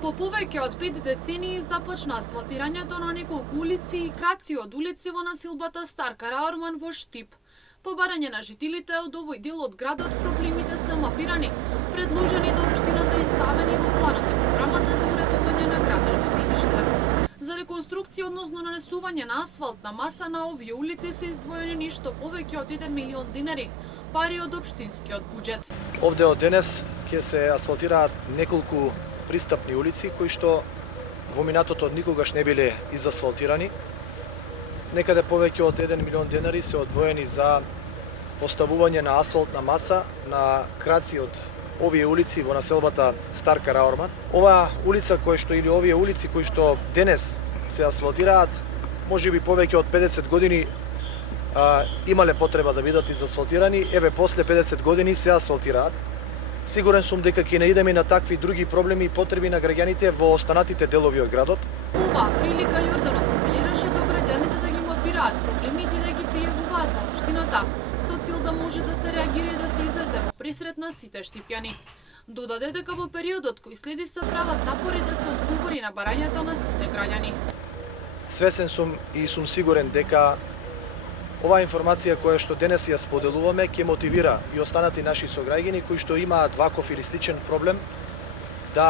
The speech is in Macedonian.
По повеќе од 5 децении започна асфалтирањето на неколку улици и краци од улици во населбата Стар Караорман во Штип. По барање на жителите од овој дел од градот проблемите се мапирани, предложени до општината и ставени во планот и програмата за уредување на градешко земјиште. За реконструкција, односно нанесување на асфалтна маса на овие улици се издвоени ништо повеќе од 1 милион динари, пари од општинскиот буџет. Овде од денес ќе се асфалтираат неколку пристапни улици кои што во минатото никогаш не биле изасфалтирани. Некаде повеќе од 1 милион денари се одвоени за поставување на асфалтна маса на краци од овие улици во населбата Стар Караорман. Оваа улица или овие улици кои што денес се асфалтираат, можеби повеќе од 50 години имале потреба да бидат изасфалтирани, еве после 50 години се асфалтираат. Сигурен сум дека ќе наидеме на такви други проблеми и потреби на граѓаните во останатите делови од градот. Оваа прилика Јорданов апелираше до граѓаните да ги мапираат проблемите и да ги пријавуваат во општината, со цел да може да се реагира и да се излезе во пресрет на сите штипјани. Додаде дека во периодот кој следи се прават напори да се одговори на барањата на сите граѓани. Свесен сум и сум сигурен дека оваа информација која што денес ја споделуваме ќе мотивира и останати наши сограѓани кои што имаат ваков или сличен проблем